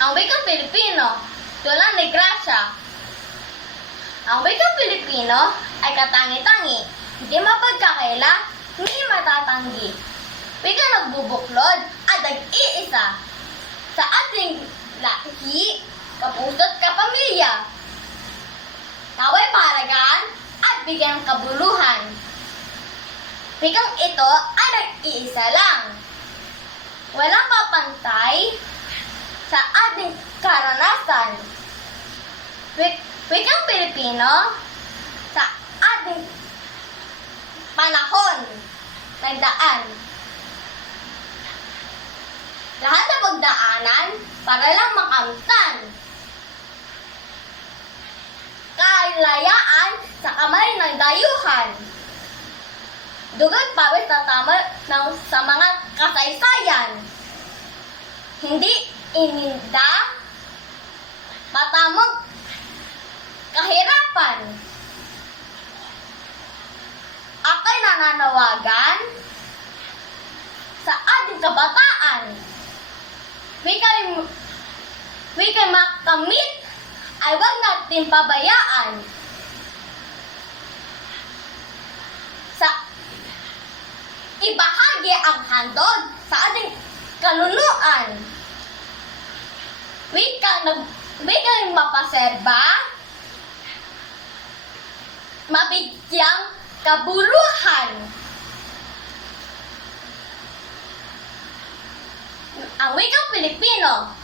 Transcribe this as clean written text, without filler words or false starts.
Ang wikang Pilipino, tulad ni Gracia. Ang wikang Pilipino ay katangi-tangi, hindi mapagkakaila, hindi matatanggi. Wika nagbubuklod at nag-iisa sa ating lahi, kapuso't kapamilya. Naway paragaan at bigyan ng kabuluhan. Wikang ito ay nag-iisa lang. Walang mapantay sa ating karanasan. Wikang Pilipino sa ating panahon nagdaan. Lahat ng pagdaanan para lang makamtan. Kalayaan sa kamay ng dayuhan. Dugat pawis na tama sa mga kasaysayan. Hindi ininda matamog kahirapan. Ako'y nananawagan sa ating kabataan. Wika'y makamit ay huwag natin pabayaan. Sa ibahagi ang handog sa ating kalunuan. Wika'y mapaserba, mabigyang kabuluhan. Ang wikang Pilipino